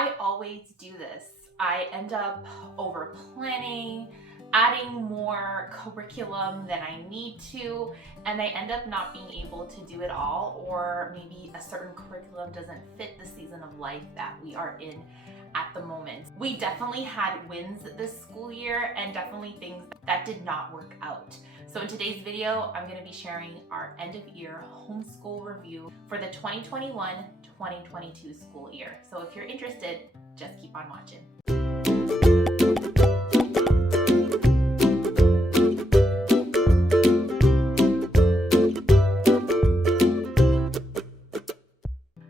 I always do this. I end up over planning, adding more curriculum than I need to, and I end up not being able to do it all, or maybe a certain curriculum doesn't fit the season of life that we are in at the moment. We definitely had wins this school year and definitely things that did not work out. So in today's video, I'm going to be sharing our end of year homeschool review for the 2021-2022 school year. So if you're interested, just keep on watching.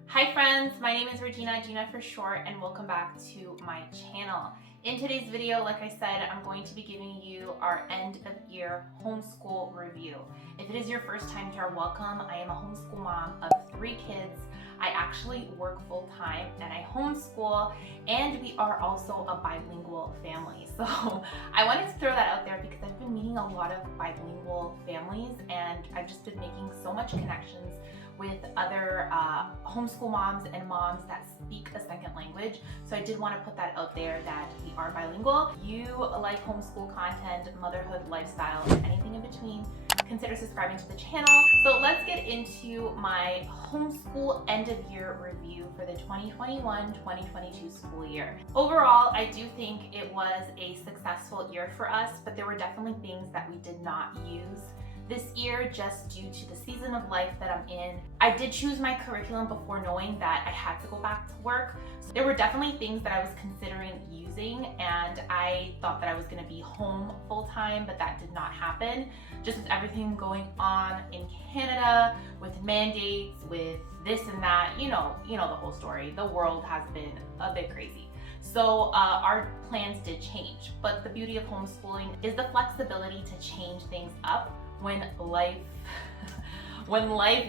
Hi friends, my name is Regina, Gina for short, and welcome back to my channel. In today's video, like I said, I'm going to be giving you our end of year homeschool review. If it is your first time here, welcome. I am a homeschool mom of 3 kids. I actually work full time and I homeschool, and we are also a bilingual family. So I wanted to throw that out there because I've been meeting a lot of bilingual families, and I've just been making so much connections with other homeschool moms and moms that speak a second language. So I did want to put that out there that we are bilingual. You like homeschool content, motherhood, lifestyle, and anything in between, consider subscribing to the channel. So let's get into my homeschool end of year review for the 2021-2022 school year. Overall, I do think it was a successful year for us, but there were definitely things that we did not use this year just due to the season of life that I'm in. I did choose my curriculum before knowing that I had to go back to work. So there were definitely things that I was considering using, and I thought that I was gonna be home full time, but that did not happen. Just with everything going on in Canada, with mandates, with this and that, you know the whole story. The world has been a bit crazy. So our plans did change, but the beauty of homeschooling is the flexibility to change things up when life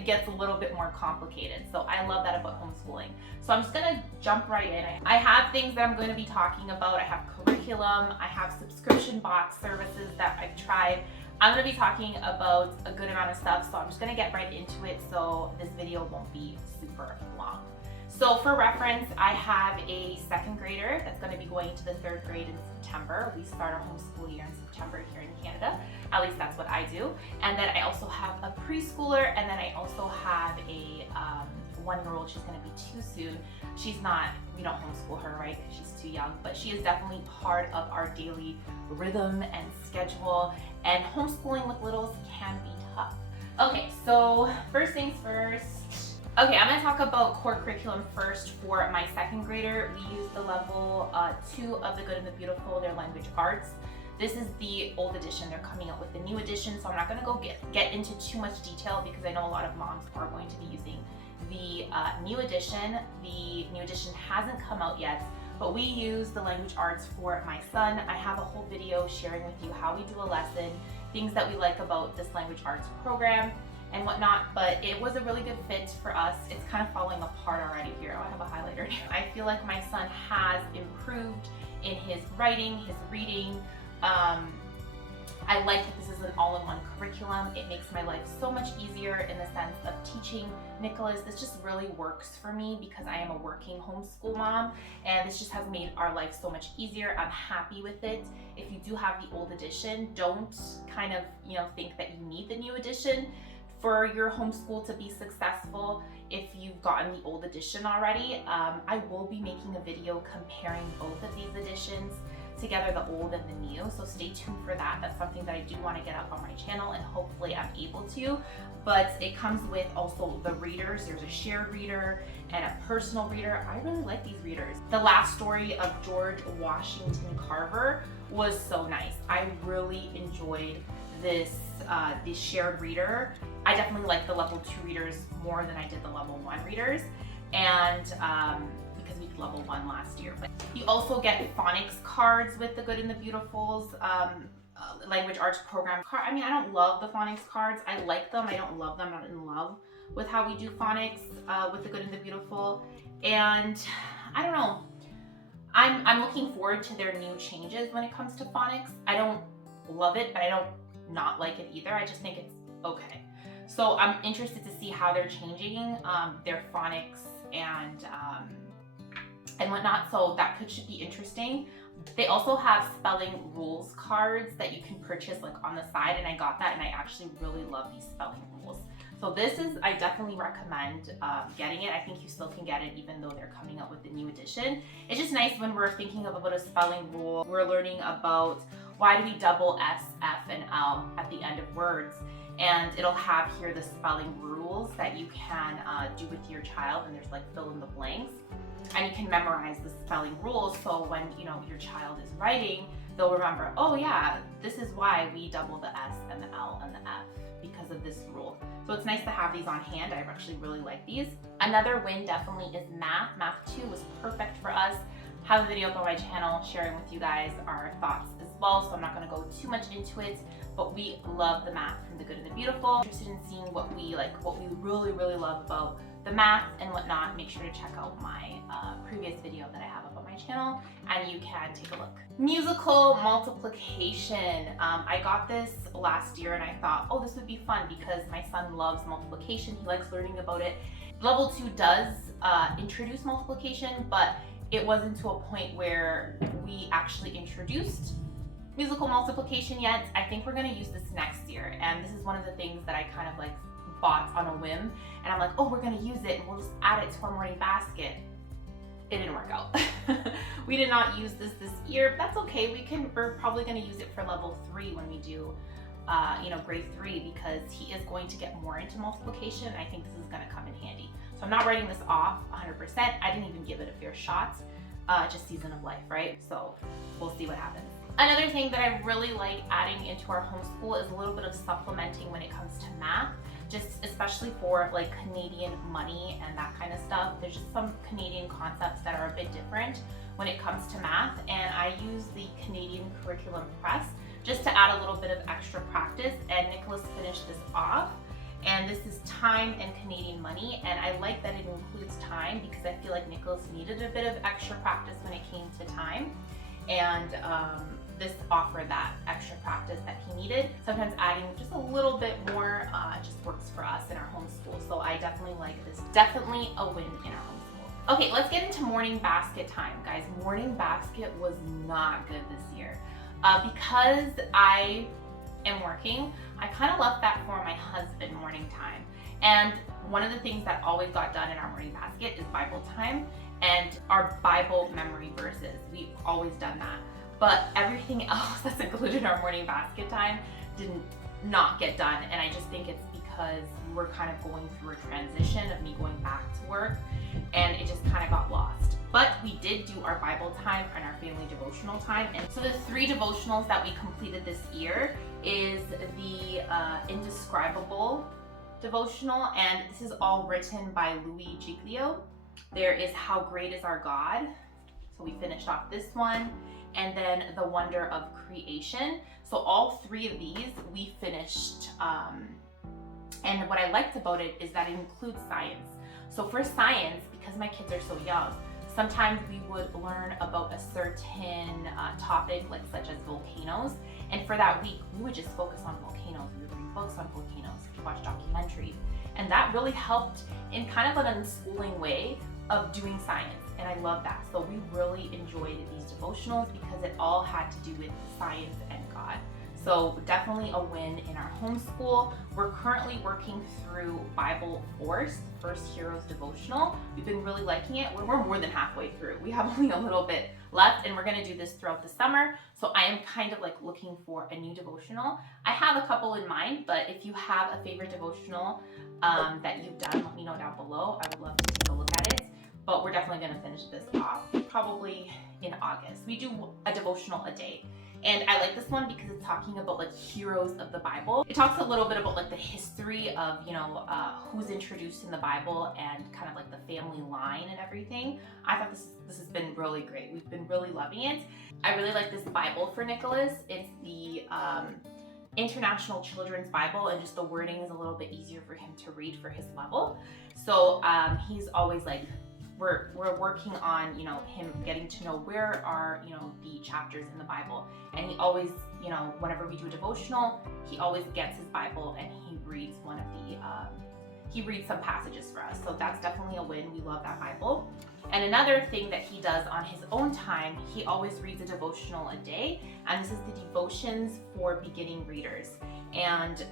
gets a little bit more complicated. So I love that about homeschooling. So I'm just gonna jump right in. I have things that I'm going to be talking about. I have curriculum, I have subscription box services that I've tried. I'm gonna be talking about a good amount of stuff, so I'm just gonna get right into it so this video won't be super long. So for reference, I have a 2nd grader that's going to be going to the 3rd grade in September. We start our homeschool year in September here in Canada. At least that's what I do. And then I also have a preschooler, and then I also have a 1-year-old. She's going to be 2 soon. We don't homeschool her, right? Because she's too young, but she is definitely part of our daily rhythm and schedule. And homeschooling with littles can be tough. Okay, so first things first. Okay, I'm gonna talk about core curriculum first. For my 2nd grader, we use the level 2 of The Good and the Beautiful, their language arts. This is the old edition. They're coming out with the new edition, so I'm not gonna go get into too much detail because I know a lot of moms are going to be using the new edition. The new edition hasn't come out yet, but we use the language arts for my son. I have a whole video sharing with you how we do a lesson, things that we like about this language arts program and whatnot, but it was a really good fit for us. It's kind of falling apart already here. Oh, I have a highlighter. I feel like my son has improved in his writing, his reading. I like that this is an all-in-one curriculum. It makes my life so much easier in the sense of teaching Nicholas. This just really works for me because I am a working homeschool mom, and this just has made our life so much easier. I'm happy with it. If you do have the old edition, don't kind of think that you need the new edition for your homeschool to be successful. If you've gotten the old edition already, I will be making a video comparing both of these editions together, the old and the new, so stay tuned for that. That's something that I do want to get up on my channel, and hopefully I'm able to. But it comes with also the readers. There's a shared reader and a personal reader. I really like these readers. The last story of George Washington Carver was so nice. I really enjoyed this shared reader. I definitely like the level 2 readers more than I did the level 1 readers, and because we did level 1 last year. But you also get phonics cards with the Good and the Beautiful's language arts program card. I mean, I don't love the phonics cards. I like them. I don't love them. I'm not in love with how we do phonics with the Good and the Beautiful. And I don't know. I'm looking forward to their new changes when it comes to phonics. I don't love it, but I don't not like it either. I just think it's okay. So I'm interested to see how they're changing their phonics and and whatnot, so that should be interesting. They also have spelling rules cards that you can purchase like on the side, and I got that, and I actually really love these spelling rules. So this is, I definitely recommend getting it. I think you still can get it even though they're coming out with the new edition. It's just nice when we're thinking about a spelling rule. We're learning about why do we double S, F, and L at the end of words. And it'll have here the spelling rules that you can do with your child, and there's like fill in the blanks. And you can memorize the spelling rules, so when your child is writing, they'll remember, oh yeah, this is why we double the S and the L and the F, because of this rule. So it's nice to have these on hand. I actually really like these. Another win definitely is math. Math 2 was perfect for us. I have a video up on my channel sharing with you guys our thoughts as well, so I'm not going to go too much into it, but we love the math from the good and the beautiful. Interested in seeing what we really, really love about the math and whatnot, make sure to check out my previous video that I have up on my channel, and you can take a look. Musical multiplication. I got this last year, and I thought, oh, this would be fun because my son loves multiplication. He likes learning about it. Level 2 does introduce multiplication, but it wasn't to a point where we actually introduced musical multiplication yet. I think we're going to use this next year, and this is one of the things that I kind of like bought on a whim, and I'm like, oh, we're going to use it and we'll just add it to our morning basket. It didn't work out. We did not use this year, but that's okay. We're probably going to use it for level 3 when we do grade 3, because he is going to get more into multiplication. I think this is going to come in handy. So I'm not writing this off 100%. I didn't even give it a fair shot. Just season of life, right? So we'll see what happens. Another thing that I really like adding into our homeschool is a little bit of supplementing when it comes to math, just especially for like Canadian money and that kind of stuff. There's just some Canadian concepts that are a bit different when it comes to math, and I use the Canadian Curriculum Press just to add a little bit of extra practice, and Nicholas finished this off. And this is time and Canadian money, and I like that it includes time because I feel like Nicholas needed a bit of extra practice when it came to time, and this offered that extra practice that he needed. Sometimes adding just a little bit more just works for us in our homeschool, so I definitely like this. Definitely a win in our homeschool. Okay, let's get into morning basket time, guys. Morning basket was not good this year. Because I am working, I kind of left that for my husband morning time. And one of the things that always got done in our morning basket is Bible time and our Bible memory verses. We've always done that. But everything else that's included in our morning basket time did not get done. And I just think it's because we're kind of going through a transition of me going back to work, and it just kind of got lost. But we did do our Bible time and our family devotional time. And so the 3 devotionals that we completed this year is the Indescribable devotional, and this is all written by Louis Giglio. There is How Great Is Our God. So we finished off this one. And then The Wonder of Creation. So all 3 of these we finished. And what I liked about it is that it includes science. So for science, because my kids are so young, sometimes we would learn about a certain topic, like such as volcanoes. And for that week, we would just focus on volcanoes. We would read books on volcanoes, watch documentaries. And that really helped in kind of an unschooling way of doing science. And I love that. So we really enjoyed these devotionals because it all had to do with science and God. So definitely a win in our homeschool. We're currently working through Bible Force, First Heroes devotional. We've been really liking it. We're more than halfway through. We have only a little bit left, and we're gonna do this throughout the summer. So I am kind of like looking for a new devotional. I have a couple in mind, but if you have a favorite devotional that you've done, let me know down below. I would love to take a look at it. But we're definitely gonna finish this off probably in August. We do a devotional a day. And I like this one because it's talking about like heroes of the Bible. It talks a little bit about like the history of, who's introduced in the Bible and kind of like the family line and everything. I thought this has been really great. We've been really loving it. I really like this Bible for Nicholas. It's the International Children's Bible, and just the wording is a little bit easier for him to read for his level. So he's always like, we're working on, him getting to know where are, the chapters in the Bible. And he always, whenever we do a devotional, he always gets his Bible and he reads one of the he reads some passages for us. So that's definitely a win. We love that Bible. And another thing that he does on his own time, he always reads a devotional a day. And this is the Devotions for Beginning Readers. And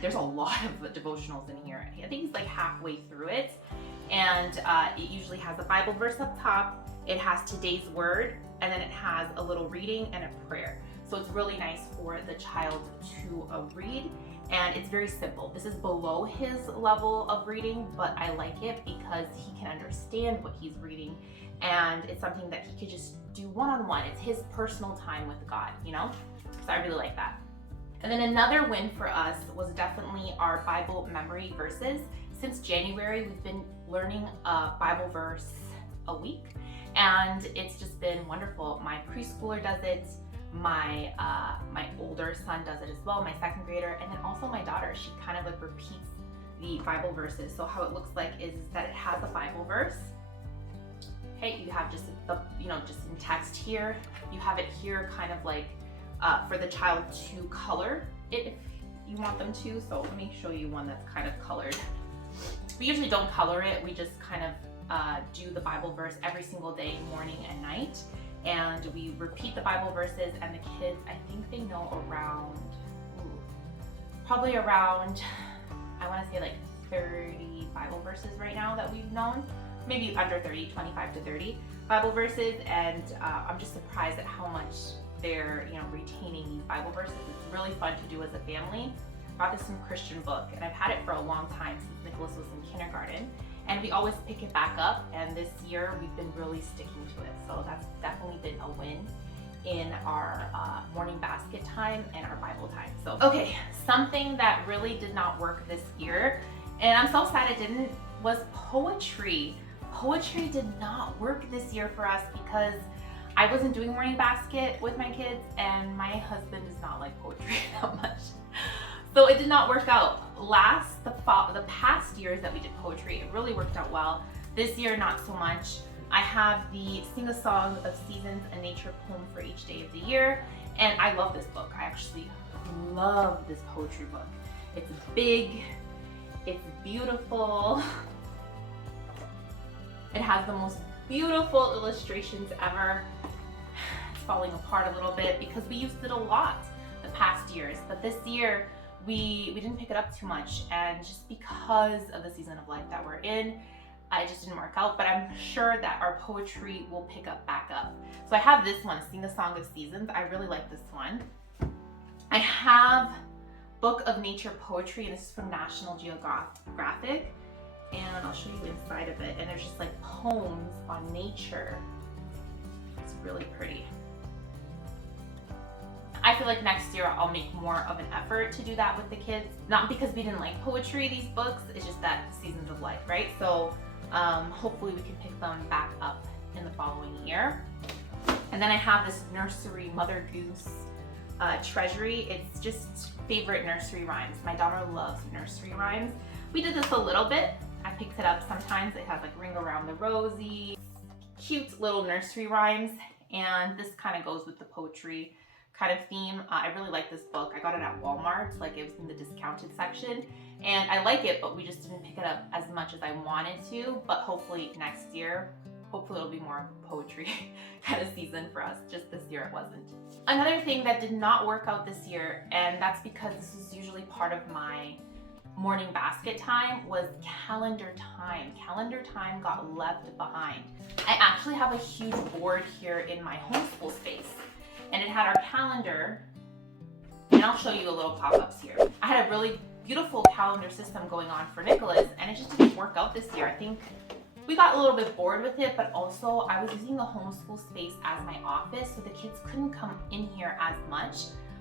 there's a lot of devotionals in here. I think he's like halfway through it. And it usually has a Bible verse up top. It has today's word, and then it has a little reading and a prayer. So it's really nice for the child to read, and it's very simple. This is below his level of reading, but I like it because he can understand what he's reading, and it's something that he could just do one-on-one. It's his personal time with God, you know? So I really like that. And then another win for us was definitely our Bible memory verses. Since January, we've been learning a Bible verse a week, and it's just been wonderful. My preschooler does it, my older son does it as well, my second grader, and then also my daughter. She kind of like repeats the Bible verses. So how it looks like is that it has a Bible verse. Okay, you have just just in text here. You have it here kind of like for the child to color it if you want them to. So let me show you one that's kind of colored. We usually don't color it. We just kind of do the Bible verse every single day, morning and night. And we repeat the Bible verses, and the kids, I think they know probably around, I want to say like 30 Bible verses right now that we've known. Maybe under 30, 25 to 30 Bible verses. And I'm just surprised at how much they're retaining these Bible verses. It's really fun to do as a family. I got this from Christian book, and I've had it for a long time, since Nicholas was in kindergarten, and we always pick it back up, and this year we've been really sticking to it. So that's definitely been a win in our morning basket time and our Bible time. So okay, something that really did not work this year, and I'm so sad it didn't, was poetry. Poetry did not work this year for us because I wasn't doing morning basket with my kids, and my husband does not like poetry that much. So it did not work out. The past years that we did poetry, it really worked out well. This year, not so much. I have the Sing a Song of Seasons, a nature poem for each day of the year, and I love this book. I actually love this poetry book. It's big, it's beautiful. It has the most beautiful illustrations ever. It's falling apart a little bit because we used it a lot the past years, but this year we didn't pick it up too much, and just because of the season of life that we're in, it just didn't work out. But I'm sure that our poetry will pick up back up. So I have this one, Sing a Song of Seasons. I really like this one. I have Book of Nature Poetry, and this is from National Geographic, and I'll show you inside of it. And there's just like poems on nature. It's really pretty. I feel like next year I'll make more of an effort to do that with the kids. Not because we didn't like poetry, these books, it's just that seasons of life, right? So hopefully we can pick them back up in the following year. And then I have this nursery Mother Goose treasury. It's just favorite nursery rhymes. My daughter loves nursery rhymes. We did this a little bit. I picked it up sometimes. It has like Ring Around the Rosie, cute little nursery rhymes. And this kind of goes with the poetry kind of theme. I really like this book. I got it at Walmart, like it was in the discounted section, and I like it, but we just didn't pick it up as much as I wanted to. But hopefully next year, hopefully it'll be more of a poetry kind of season for us. Just this year it wasn't. Another thing that did not work out this year, and that's because this is usually part of my morning basket time, was calendar time. Calendar time got left behind. I actually have a huge board here in my homeschool space, and it had our calendar, and I'll show you a little pop-ups here. I had a really beautiful calendar system going on for Nicholas, and it just didn't work out this year. I think we got a little bit bored with it, but also I was using the homeschool space as my office, so the kids couldn't come in here as much.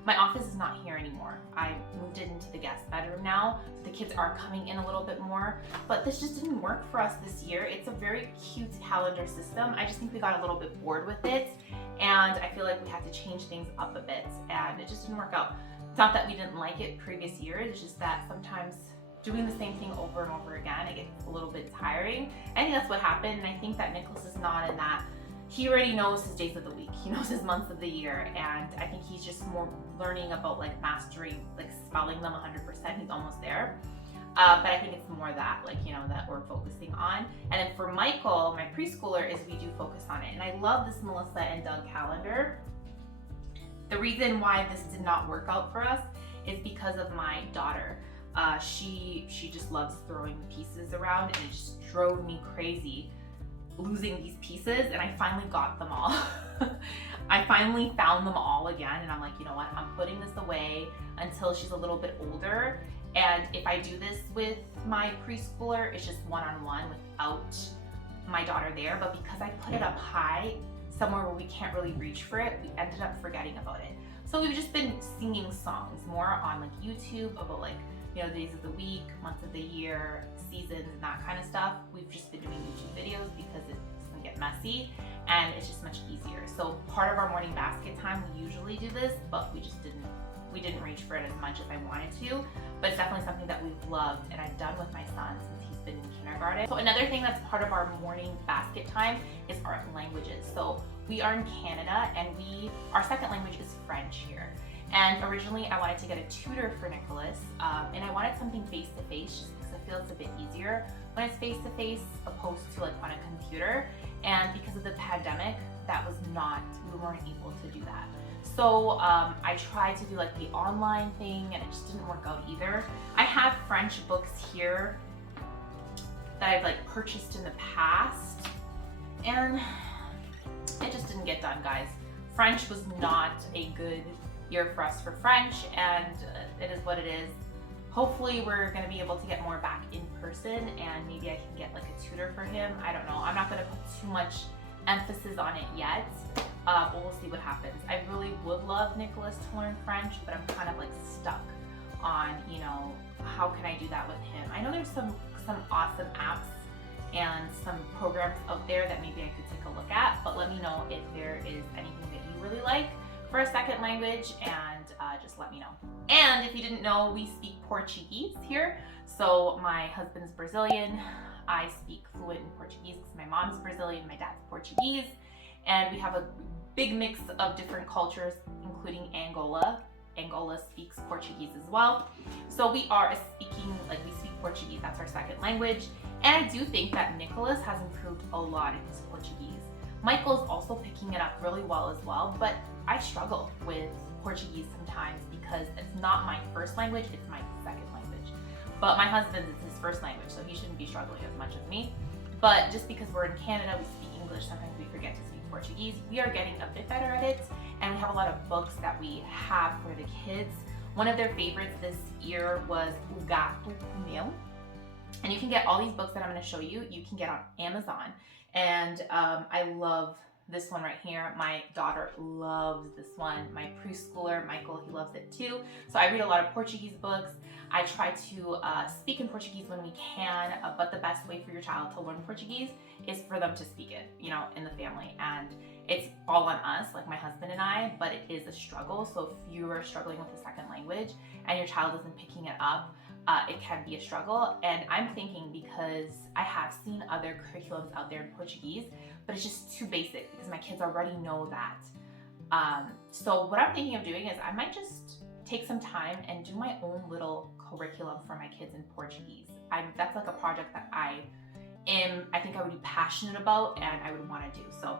My office is not here anymore. I moved it into the guest bedroom now, so the kids are coming in a little bit more, but this just didn't work for us this year. It's a very cute calendar system. I just think we got a little bit bored with it, and I feel like we had to change things up a bit, and it just didn't work out. It's not that we didn't like it previous years, it's just that sometimes doing the same thing over and over again, it gets a little bit tiring. I think that's what happened, and I think that Nicholas is not in that. He already knows his days of the week. He knows his months of the year, and I think he's just more learning about like mastering, like spelling them 100%. He's almost there. But I think it's more that, like, you know, that we're focusing on. And then for Michael, my preschooler, is we do focus on it. And I love this Melissa and Doug calendar. The reason why this did not work out for us is because of my daughter. She just loves throwing the pieces around, and it just drove me crazy losing these pieces, and I finally got them all. I finally found them all again, and I'm like, you know what, I'm putting this away until she's a little bit older. And if I do this with my preschooler, it's just one-on-one without my daughter there. But because I put it up high, somewhere where we can't really reach for it, we ended up forgetting about it. So we've just been singing songs more on like YouTube about, like, you know, days of the week, months of the year, seasons, and that kind of stuff. We've just been doing YouTube videos because it's gonna get messy and it's just much easier. So part of our morning basket time, we usually do this, but we didn't reach for it as much as I wanted to. But it's definitely something that we've loved and I've done with my son since he's been in kindergarten. So another thing that's part of our morning basket time is art and languages. So we are in Canada, and our second language is French here. And originally I wanted to get a tutor for Nicholas, and I wanted something face-to-face just because I feel it's a bit easier when it's face-to-face opposed to like on a computer. And because of the pandemic, we weren't able to do that. So I tried to do like the online thing, and it just didn't work out either. I have French books here that I've like purchased in the past, and it just didn't get done, guys. French was not a good year for us for French, and it is what it is. Hopefully we're going to be able to get more back in person, and maybe I can get like a tutor for him. I don't know. I'm not going to put too much emphasis on it yet, but we'll see what happens. I really would love Nicholas to learn French, but I'm kind of like stuck on, you know, how can I do that with him? I know there's some awesome apps and some programs out there that maybe I could take a look at, but let me know if there is anything that you really like for a second language, and just let me know. And if you didn't know, we speak Portuguese here. So my husband's Brazilian, I speak fluent in Portuguese because my mom's Brazilian, my dad's Portuguese, and we have a big mix of different cultures, including Angola. Angola speaks Portuguese as well. So we speak Portuguese, that's our second language. And I do think that Nicholas has improved a lot in his Portuguese. Michael's also picking it up really well as well, but I struggle with Portuguese sometimes because it's not my first language, it's my second language. But my husband's is his first language, so he shouldn't be struggling as much as me. But just because we're in Canada, we speak English, sometimes we forget to speak Portuguese. We are getting a bit better at it, and we have a lot of books that we have for the kids. One of their favorites this year was O Gato Comeu. And you can get all these books that I'm going to show you, you can get on Amazon. And I love this one right here. My daughter loves this one. My preschooler, Michael, he loves it too. So I read a lot of Portuguese books. I try to speak in Portuguese when we can, but the best way for your child to learn Portuguese is for them to speak it, you know, in the family. And it's all on us, like my husband and I, but it is a struggle. So if you are struggling with a second language and your child isn't picking it up, it can be a struggle. And I'm thinking, because I have seen other curriculums out there in Portuguese, but it's just too basic because my kids already know that. So what I'm thinking of doing is I might just take some time and do my own little curriculum for my kids in Portuguese. That's like a project that I think I would be passionate about and I would want to do. So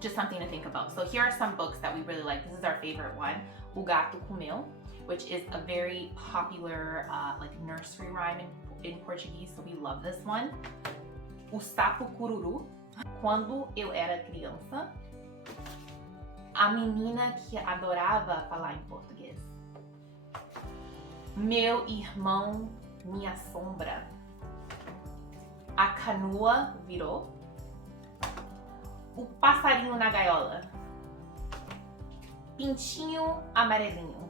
just something to think about. So here are some books that we really like. This is our favorite one, O Gato Comeu, which is a very popular like nursery rhyme in Portuguese, so we love this one. O Sapo Cururu, Quando Eu Era Criança. A Menina que Adorava Falar em Português. Meu Irmão, Minha Sombra. A Canoa Virou. O Passarinho na Gaiola. Pintinho Amarelinho.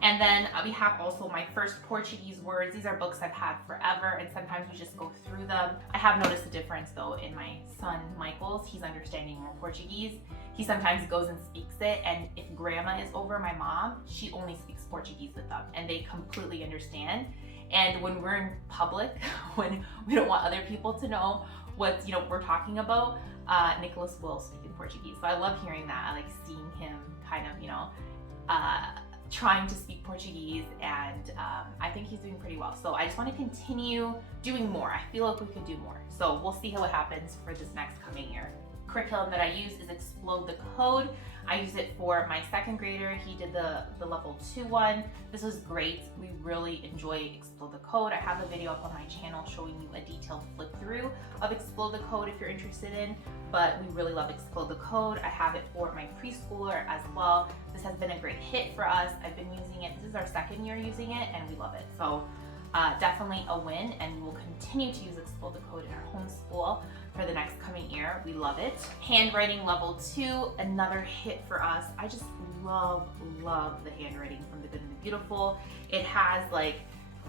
And then we have also my first Portuguese words. These are books I've had forever, and sometimes we just go through them. I have noticed a difference though in my son Michael's. He's understanding more Portuguese. He sometimes goes and speaks it, and if grandma is over, my mom, she only speaks Portuguese with them, and they completely understand. And when we're in public, when we don't want other people to know what we're talking about, Nicholas will speak in Portuguese. So I love hearing that. I like seeing him kind of trying to speak Portuguese, and I think he's doing pretty well. So I just want to continue doing more. I feel like we could do more. So we'll see how it happens for this next coming year. Curriculum that I use is Explode the Code. I use it for my second grader. He did the level 2 one. This was great. We really enjoy Explode the Code. I have a video up on my channel showing you a detailed flip through of Explode the Code if you're interested in, but we really love Explode the Code. I have it for my preschooler as well. This has been a great hit for us. I've been using it. This is our second year using it and we love it. So definitely a win, and we will continue to use Explode the Code in our homeschool for the next coming year. We love it. Handwriting level 2, another hit for us. I just love the handwriting from The Good and the Beautiful. It has like,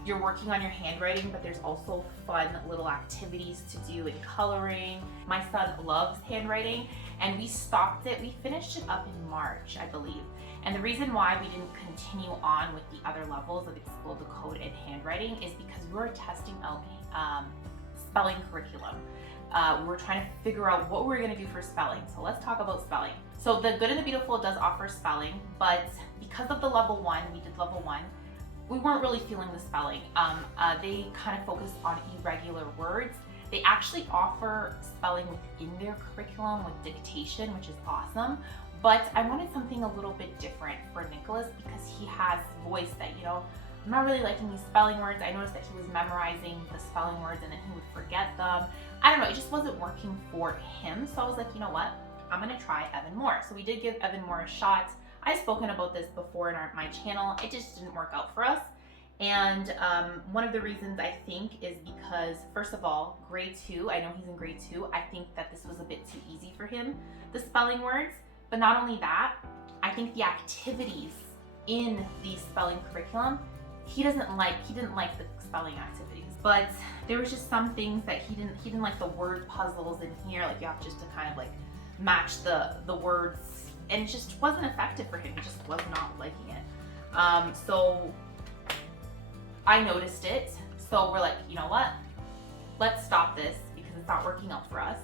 you're working on your handwriting, but there's also fun little activities to do in coloring. My son loves handwriting, and we stopped it. We finished it up in March, I believe. And the reason why we didn't continue on with the other levels of Explode the Code and handwriting is because we were testing out spelling curriculum. We were trying to figure out what we were going to do for spelling. So let's talk about spelling. So The Good and the Beautiful does offer spelling, but because of the level 1, we did level 1, we weren't really feeling the spelling. They kind of focused on irregular words. They actually offer spelling within their curriculum with dictation, which is awesome. But I wanted something a little bit different for Nicholas because he has voice that, you know, I'm not really liking these spelling words. I noticed that he was memorizing the spelling words and then he would forget them. I don't know, it just wasn't working for him. So I was like, you know what? I'm gonna try Evan Moore. So we did give Evan Moore a shot. I've spoken about this before in my channel. It just didn't work out for us. And one of the reasons I think is because, first of all, grade 2, I know he's in grade 2. I think that this was a bit too easy for him, the spelling words. But not only that, I think the activities in the spelling curriculum, he didn't like the spelling activities. But there was just some things that he didn't like the word puzzles in here, like you have just to kind of like match the words, and it just wasn't effective for him. He just was not liking it. So I noticed it. So we're like, you know what? Let's stop this because it's not working out for us.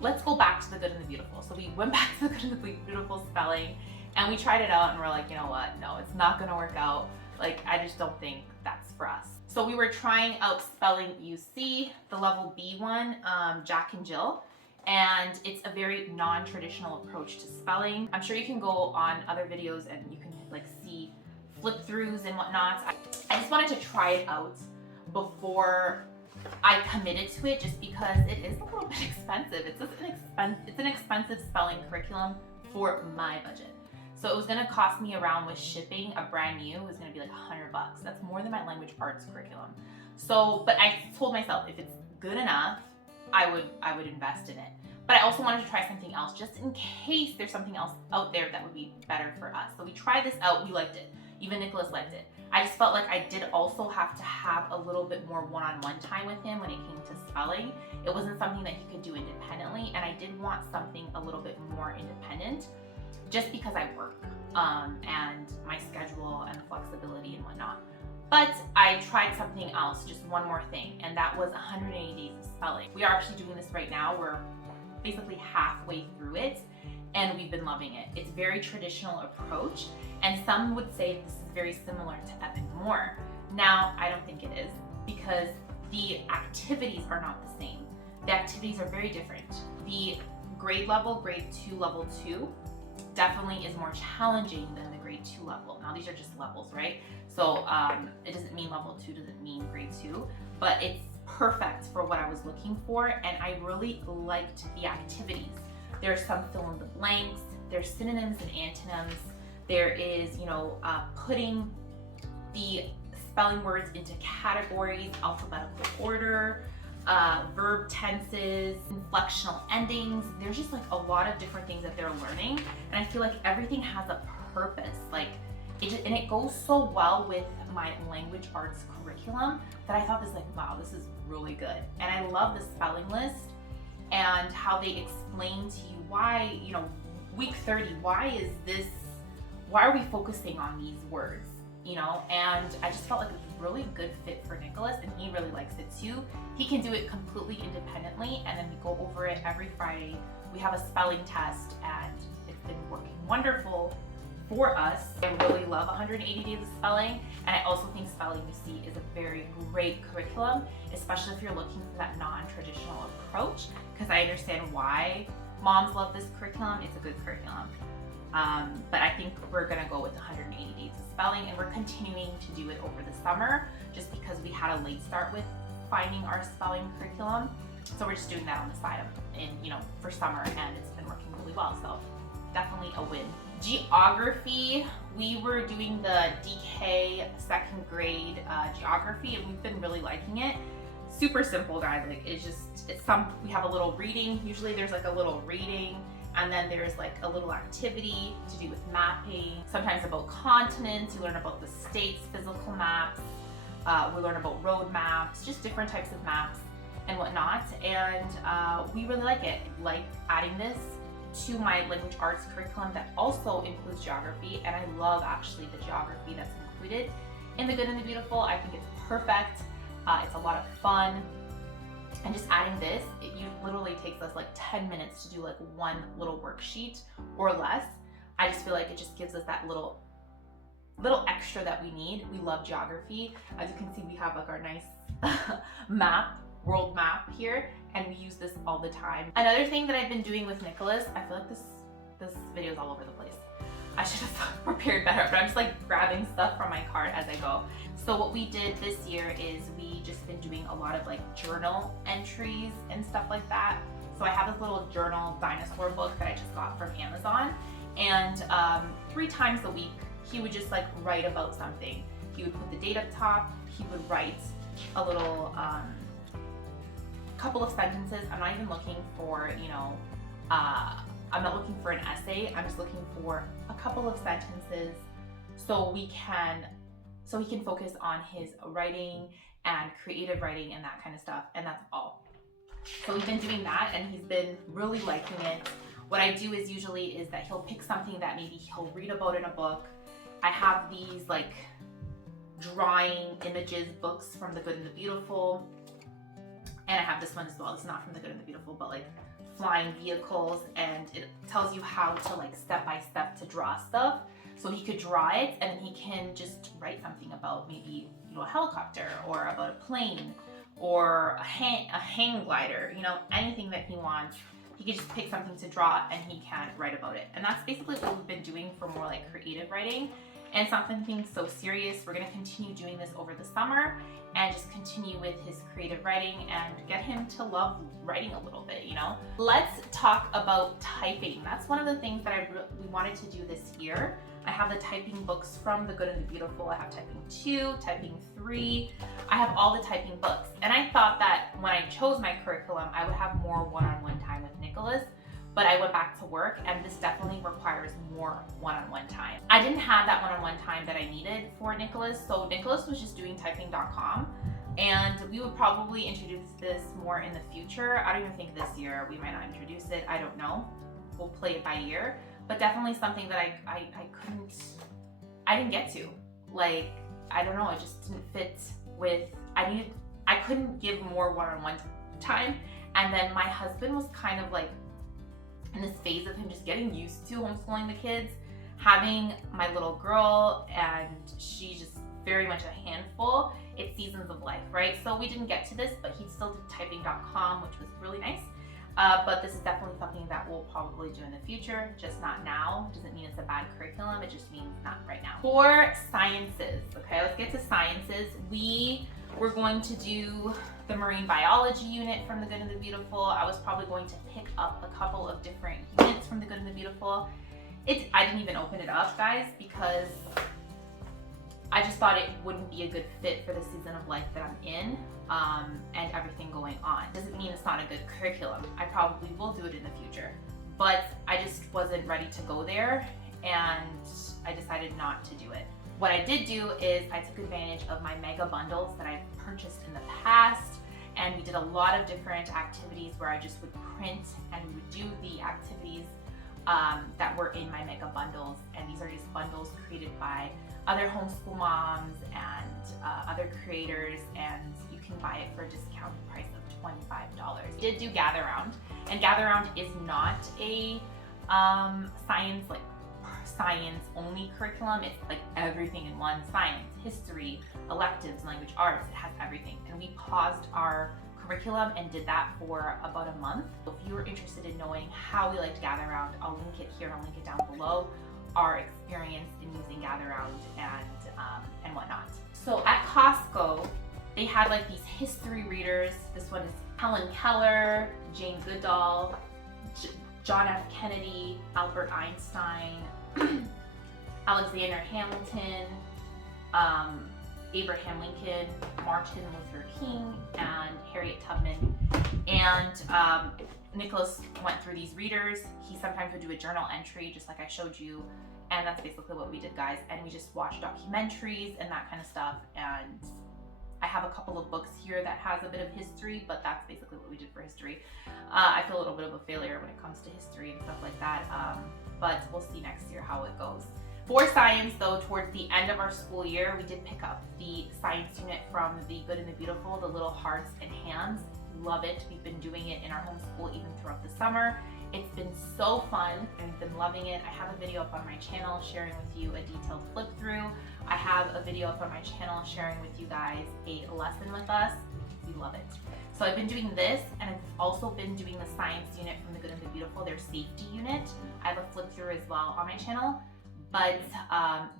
Let's go back to The Good and the Beautiful. So we went back to The Good and the Beautiful spelling, and we tried it out, and we're like, you know what? No, it's not gonna work out. Like, I just don't think that's for us. So we were trying out spelling UC, the level B one, Jack and Jill, and it's a very non-traditional approach to spelling. I'm sure you can go on other videos and you can like see flip throughs and whatnot. I just wanted to try it out before I committed to it, just because it is a little bit expensive. It's an expensive spelling curriculum for my budget. So it was gonna cost me around, with shipping, a brand new, it was gonna be like $100. That's more than my language arts curriculum. So, but I told myself if it's good enough, I would invest in it. But I also wanted to try something else, just in case there's something else out there that would be better for us. So we tried this out, we liked it. Even Nicholas liked it. I just felt like I did also have to have a little bit more one-on-one time with him when it came to spelling. It wasn't something that he could do independently, and I did want something a little bit more independent just because I work and my schedule and flexibility and whatnot. But I tried something else, just one more thing, and that was 180 days of spelling. We are actually doing this right now. We're basically halfway through it, and we've been loving it. It's a very traditional approach, and some would say this is very similar to Evan Moore. Now, I don't think it is, because the activities are not the same. The activities are very different. The grade level, grade 2, level 2, definitely is more challenging than the grade 2 level. Now, these are just levels, right? So it doesn't mean level 2 doesn't mean grade 2, but it's perfect for what I was looking for, and I really liked the activities. There's some fill in the blanks, there's synonyms and antonyms, there is, you know, putting the spelling words into categories, alphabetical order, verb tenses, inflectional endings. There's just like a lot of different things that they're learning, and I feel like everything has a purpose. Like and it goes so well with my language arts curriculum that I thought this, like, wow, this is really good. And I love the spelling list and how they explain to you why, you know, week 30, why are we focusing on these words, you know? And I just felt like it was a really good fit for Nicholas, and he really likes it too. He can do it completely independently, and then we go over it every Friday. We have a spelling test, and it's been working wonderful for us. I really love 180 Days of Spelling, and I also think Spelling You See is a very great curriculum, especially if you're looking for that non-traditional approach, because I understand why moms love this curriculum. It's a good curriculum. But I think we're gonna go with 180 Days of Spelling, and we're continuing to do it over the summer just because we had a late start with finding our spelling curriculum. So we're just doing that on the side for summer, and it's been working really well. So definitely a win. Geography, we were doing the DK second grade geography, and we've been really liking it. Super simple, guys. Like we have a little reading. Usually there's like a little reading, and then there's like a little activity to do with mapping. Sometimes about continents. You learn about the states, physical maps. We learn about road maps, just different types of maps and whatnot. And we really like it. Like adding this to my language arts curriculum that also includes geography, and I love actually the geography that's included in The Good and the Beautiful. I think it's perfect. It's a lot of fun, and just adding this, it literally takes us like 10 minutes to do like one little worksheet or less. I just feel like it just gives us that little extra that we need. We love geography. As you can see, we have like our nice world map here, and we use this all the time. Another thing that I've been doing with Nicholas, I feel like this video is all over the place. I should have prepared better, but I'm just like grabbing stuff from my card as I go. So what we did this year is we just been doing a lot of like journal entries and stuff like that. So I have this little journal dinosaur book that I just got from Amazon, and 3 times a week he would just like write about something. He would put the date up top, he would write a little couple of sentences. I'm not even looking for, I'm not looking for an essay. I'm just looking for a couple of sentences so he can focus on his writing and creative writing and that kind of stuff, and that's all. So we've been doing that, and he's been really liking it. What I do is that he'll pick something that maybe he'll read about in a book. I have these like drawing images books from The Good and the Beautiful, and I have this one as well. It's not from The Good and the Beautiful, but like flying vehicles, and it tells you how to like step by step to draw stuff. So he could draw it, and then he can just write something about maybe a helicopter, or about a plane, or a hang glider, anything that he wants. He could just pick something to draw, and he can write about it. And that's basically what we've been doing for more like creative writing. And it's not something so serious. We're gonna continue doing this over the summer and just continue with his creative writing and get him to love writing a little bit, Let's talk about typing. That's one of the things that we wanted to do this year. I have the typing books from The Good and the Beautiful. I have typing 2, typing 3. I have all the typing books. And I thought that when I chose my curriculum, I would have more one-on-one time with Nicholas, but I went back to work, and this definitely requires more one-on-one time. I didn't have that one-on-one time that I needed for Nicholas, so Nicholas was just doing typing.com, and we would probably introduce this more in the future. I don't even think this year we might not introduce it. I don't know. We'll play it by ear, but definitely something that I didn't get to. Like, I don't know, it just didn't fit with, I couldn't give more one-on-one time. And then my husband was kind of like in this phase of him just getting used to homeschooling the kids, having my little girl, and she's just very much a handful. It's seasons of life, right? So we didn't get to this, but he still did typing.com, which was really nice. But this is definitely something that we'll probably do in the future, just not now. Doesn't mean it's a bad curriculum, it just means not right now. For sciences, okay, let's get to sciences. We're going to do the marine biology unit from The Good and the Beautiful. I was probably going to pick up a couple of different units from The Good and the Beautiful. I didn't even open it up, guys, because I just thought it wouldn't be a good fit for the season of life that I'm in, and everything going on. Doesn't mean it's not a good curriculum. I probably will do it in the future, but I just wasn't ready to go there, and I decided not to do it. What I did do is I took advantage of my mega bundles that I've purchased in the past, and we did a lot of different activities where I just would print and we would do the activities that were in my mega bundles. And these are just bundles created by other homeschool moms and other creators, and you can buy it for a discounted price of $25. We did do Gather Round, and Gather Round is not a science like science only curriculum. It's like everything in one: science, history, electives, language arts. It has everything. And we paused our curriculum and did that for about a month. If you are interested in knowing how we like to gather around, I'll link it here and I'll link it down below, our experience in using gather around and whatnot. So at Costco, they had like these history readers. This one is Helen Keller, Jane Goodall, John F. Kennedy, Albert Einstein, Alexander Hamilton, Abraham Lincoln, Martin Luther King, and Harriet Tubman. And Nicholas went through these readers. He sometimes would do a journal entry, just like I showed you. And that's basically what we did, guys. And we just watched documentaries and that kind of stuff. And I have a couple of books here that has a bit of history, but that's basically what we did for history. I feel a little bit of a failure when it comes to history and stuff like that. But we'll see next year how it goes. For science, though, towards the end of our school year, we did pick up the science unit from The Good and the Beautiful, the little hearts and hands. Love it. We've been doing it in our homeschool even throughout the summer. It's been so fun and we've been loving it. I have a video up on my channel sharing with you a detailed flip through. I have a video up on my channel sharing with you guys a lesson with us. We love it. So I've been doing this, and I've also been doing the science unit from The Good and the Beautiful, their safety unit. I have a flip through as well on my channel, but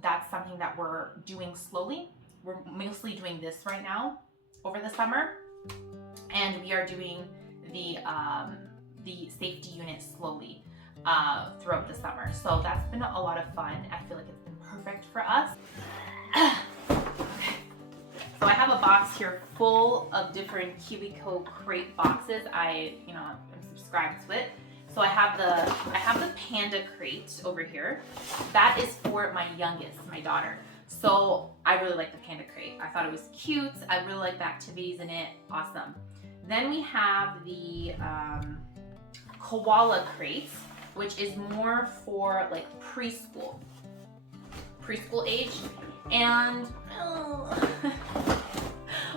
that's something that we're doing slowly. We're mostly doing this right now over the summer, and we are doing the safety unit slowly throughout the summer. So that's been a lot of fun. I feel like it's been perfect for us. So I have a box here full of different KiwiCo crate boxes. I'm subscribed to it. So I have the panda crate over here. That is for my youngest, my daughter. So I really like the panda crate. I thought it was cute. I really like the activities in it. Awesome. Then we have the koala crate, which is more for like preschool age. And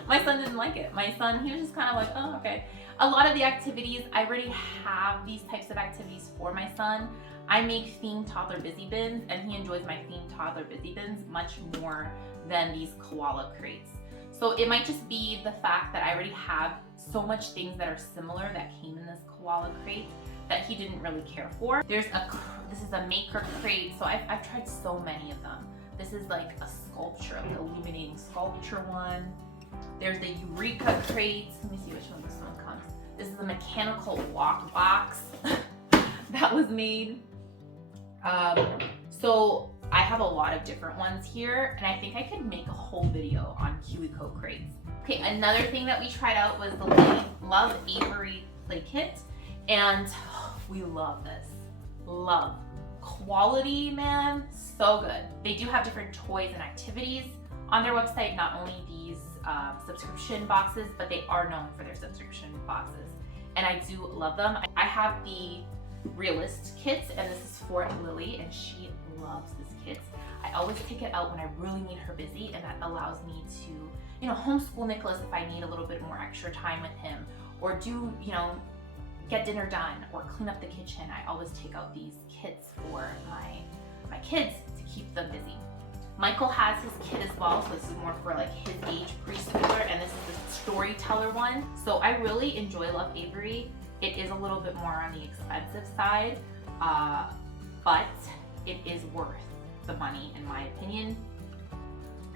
my son didn't like it. My son, he was just kind of like, oh, okay. A lot of the activities, I already have these types of activities for my son. I make themed toddler busy bins, and he enjoys my themed toddler busy bins much more than these koala crates. So it might just be the fact that I already have so much things that are similar that came in this koala crate that he didn't really care for. This is a maker crate. So I've tried so many of them. This is like a sculpture, like illuminating sculpture one. There's the Eureka crate. Let me see which one this one comes. This is a mechanical walk box that was made. So I have a lot of different ones here, and I think I could make a whole video on KiwiCo crates. Okay, another thing that we tried out was the Love Avery play kit, and we love this. Love. Quality, man, so good. They do have different toys and activities on their website, not only these subscription boxes, but they are known for their subscription boxes. And I do love them. I have the realist kit, and this is for Lily, and she loves this kit. I always take it out when I really need her busy, and that allows me to, homeschool Nicholas if I need a little bit more extra time with him, or do, get dinner done or clean up the kitchen. I always take out these kits for my kids to keep them busy. Michael has his kit as well, so this is more for like his age preschooler, and this is the storyteller one. So I really enjoy Love Avery. It is a little bit more on the expensive side, but it is worth the money in my opinion,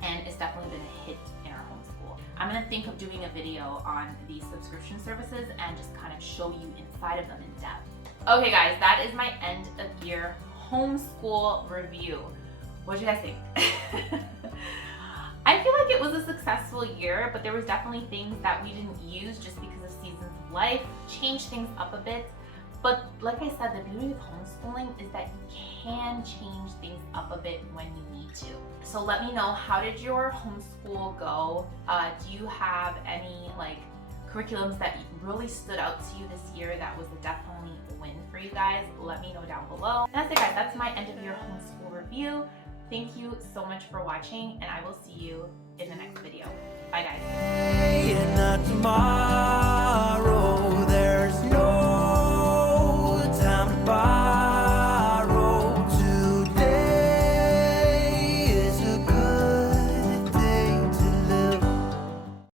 and it's definitely been a hit in our homeschool. I'm gonna think of doing a video on these subscription services and just kind of show you inside of them in depth. Okay guys, that is my end of year homeschool review. What do you guys think? I feel like it was a successful year, but there was definitely things that we didn't use just because of seasons of life, changed things up a bit. But like I said, the beauty of homeschooling is that you can change things up a bit when you need to. So let me know, how did your homeschool go? Do you have any curriculums that really stood out to you this year that was definitely a win for you guys? Let me know down below. And that's it guys, that's my end of year homeschool review. Thank you so much for watching, and I will see you in the next video. Bye guys.